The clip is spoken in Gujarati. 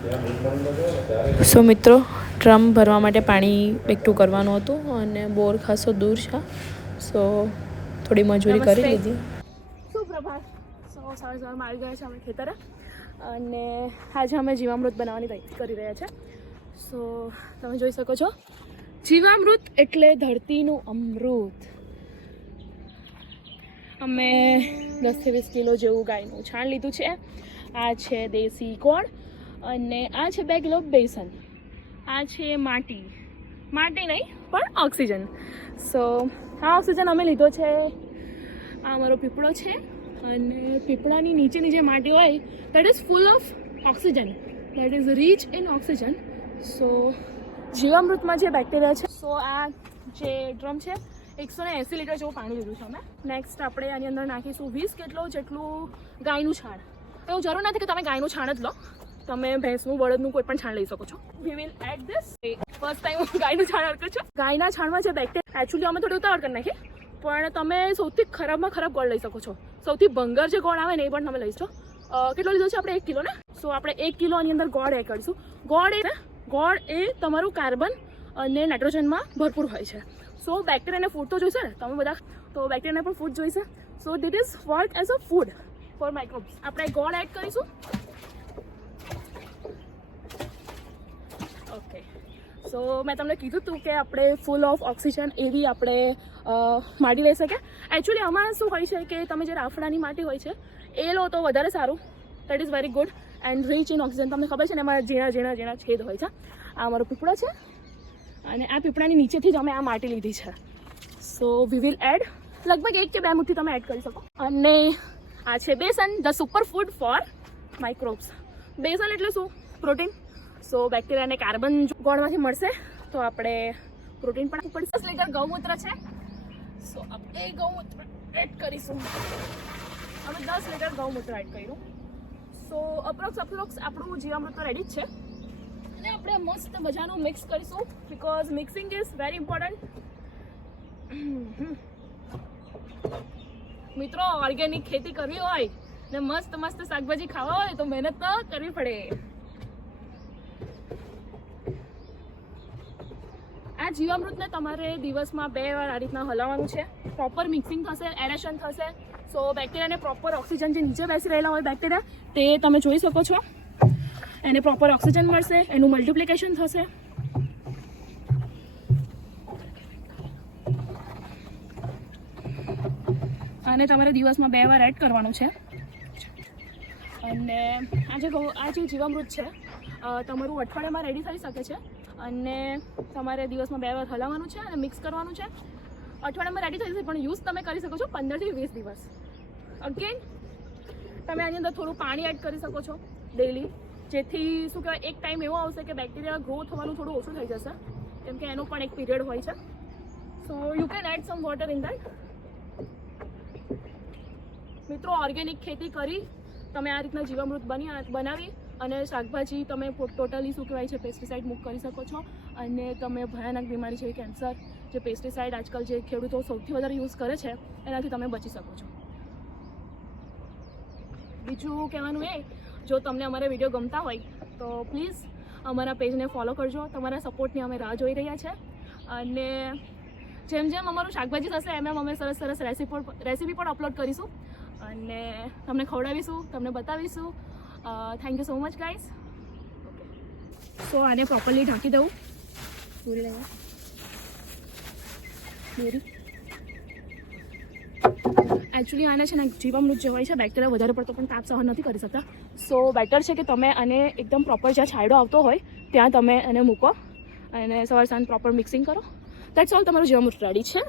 સો મિત્રો, ડ્રમ ભરવા માટે પાણી એકઠું કરવાનું હતું અને બોર ખાસો દૂર છે, સો થોડી મજૂરી કરી લીધી. સુપ્રભાત. સવારમાં આવી ગયા છે અમે ખેતરે અને આજે અમે જીવામૃત બનાવવાની તૈયારી કરી રહ્યા છે. સો તમે જોઈ શકો છો, જીવામૃત એટલે ધરતીનું અમૃત. અમે 10 થી 20 કિલો જેવું ગાયનું છાણ લીધું છે. આ છે દેશી ગોળ અને આ છે 2 કિલો બેસન. આ છે માટી નહીં પણ ઓક્સિજન. સો આ ઓક્સિજન અમે લીધો છે. આ અમારો પીપળો છે અને પીપળાની નીચેની જે માટી હોય that is full of oxygen, that is rich in oxygen. So જીવામૃતમાં જે બેક્ટેરિયા છે, સો આ જે ડ્રમ છે 180 લીટર જેવું પાણી લીધું છે અમે. નેક્સ્ટ આપણે આની અંદર નાખીશું 20 જેટલું ગાયનું છાણ. એવું જરૂર નથી કે તમે ગાયનું છાણ જ લો, તમે ભેંસનું બળદનું કોઈ પણ છાણ લઈ શકો છો. We will add this. First time હું ગાયનું છાણ એડ કરું છું. ગાયના છાણમાં જે બેક્ટેરિયા, એકચ્યુઅલી અમે થોડી ઉતાવળ કરી નાખી, પણ તમે સૌથી ખરાબમાં ખરાબ ગોળ લઈ શકો છો. સૌથી ભંગર જે ગોળ આવે ને એ પણ તમે લઈ શકો. કેટલો લીધો છે આપણે? 1 કિલો ને. સો આપણે 1 કિલો આની અંદર ગોળ એડ કરીશું. ગોળ એ તમારું કાર્બન અને નાઇટ્રોજનમાં ભરપૂર હોય છે. સો બેક્ટેરિયાને ફૂડ તો જોઈશે ને, તમે બધા તો બેક્ટેરિયાને પણ ફૂડ જોઈશે. So that is work as a food for microbes. આપણે ગોળ એડ કરીશું. ઓકે, સો મેં તમને કીધું હતું કે આપણે ફૂલ ઓફ ઓક્સિજન એવી આપણે માટી લઈ શકીએ. એકચ્યુઅલી આમાં શું હોય છે કે તમે જે રાફડાની માટી હોય છે એ લો તો વધારે સારું. That is very good and rich in oxygen. તમને ખબર છે ને એમાં ઝીણા છેદ હોય છે. આ અમારો પીપળો છે અને આ પીપળાની નીચેથી જ અમે આ માટી લીધી છે. સો વી વિલ એડ લગભગ 1 કે 2 મુઠ્ઠી તમે એડ કરી શકો. અને આ છે besan, the super food for microbes. Besan એટલે શું? પ્રોટીન. સો બેક્ટેરિયાને કાર્બન ગોળમાંથી મળશે તો આપણે પ્રોટીન પણ આપવું પડશે. 10 લીટર ગૌમૂત્ર છે, સો આપણે ગૌમૂત્ર એડ કરીશું. અમે 10 લીટર ગૌમૂત્ર એડ કર્યું. સો અપ્રોક્સ આપણું જીવામૃત તો રેડી જ છે. અને આપણે મસ્ત મજાનું મિક્સ કરીશું because mixing is very important. મિત્રો, ઓર્ગેનિક ખેતી કરવી હોય ને મસ્ત શાકભાજી ખાવા હોય તો મહેનત તો કરવી પડે. આ જીવામૃતને તમારે દિવસમાં 2 વાર આ રીતના હલાવવાનું છે. પ્રોપર મિક્સિંગ થશે, એરેશન થશે. સો બેક્ટેરિયાને પ્રોપર ઓક્સિજન, જે નીચે બેસી રહેલા હોય બેક્ટેરિયા, તે તમે જોઈ શકો છો, એને પ્રોપર ઓક્સિજન મળશે, એનું મલ્ટિપ્લિકેશન થશે. અને તમારે દિવસમાં 2 વાર એડ કરવાનું છે. અને આ જે જીવામૃત છે તમારું અઠવાડિયામાં રેડી થઈ શકે છે. અને તમારે દિવસમાં 2 વાર હલાવવાનું છે અને મિક્સ કરવાનું છે. અઠવાડિયામાં રેડી થઈ જશે, પણ યુઝ તમે કરી શકો છો 15 થી 20 દિવસ. અગેન તમે આની અંદર થોડું પાણી એડ કરી શકો છો ડેલી, જેથી શું કહેવાય, એક ટાઈમ એવો આવશે કે બેક્ટેરિયા ગ્રો થવાનું થોડું ઓછું થઈ જશે, કેમ કે એનો પણ એક પીરિયડ હોય છે. So you can add some water in that. મિત્રો, ઓર્ગેનિક ખેતી કરી તમે આ રીતના જીવામૃત બનાવી અને શાકભાજી તમે ટોટલી શું કહેવાય છે પેસ્ટિસાઇડ મુક્ત કરી શકો છો. અને તમે ભયાનક બીમારી છે કેન્સર, જે પેસ્ટિસાઇડ આજકાલ જે ખેડૂતો સૌથી વધારે યુઝ કરે છે, એનાથી તમે બચી શકો છો. બીજું કહેવાનું એ, જો તમને અમારા વિડીયો ગમતા હોય તો પ્લીઝ અમારા પેજને ફોલો કરજો. તમારા સપોર્ટની અમે રાહ જોઈ રહ્યા છે. અને જેમ અમારું શાકભાજી થશે એમ અમે સરસ રેસીપી પણ અપલોડ કરીશું અને તમને ખવડાવીશું, તમને બતાવીશું. Thank you so much guys. Okay, so આને પ્રોપરલી ઢાંકી દઉં. એકચ્યુઅલી આને છે ને જીવામૃત જે હોય છે, બેક્ટેરિયા વધારે પડતો પણ તાપ સહન નથી કરી શકતા. સો બેટર છે કે તમે આને એકદમ પ્રોપર જ્યાં છાંયડો આવતો હોય ત્યાં તમે એને મૂકો અને સવાર સાંજ પ્રોપર મિક્સિંગ કરો. That's all. તમારું જીવામૃત રેડી છે.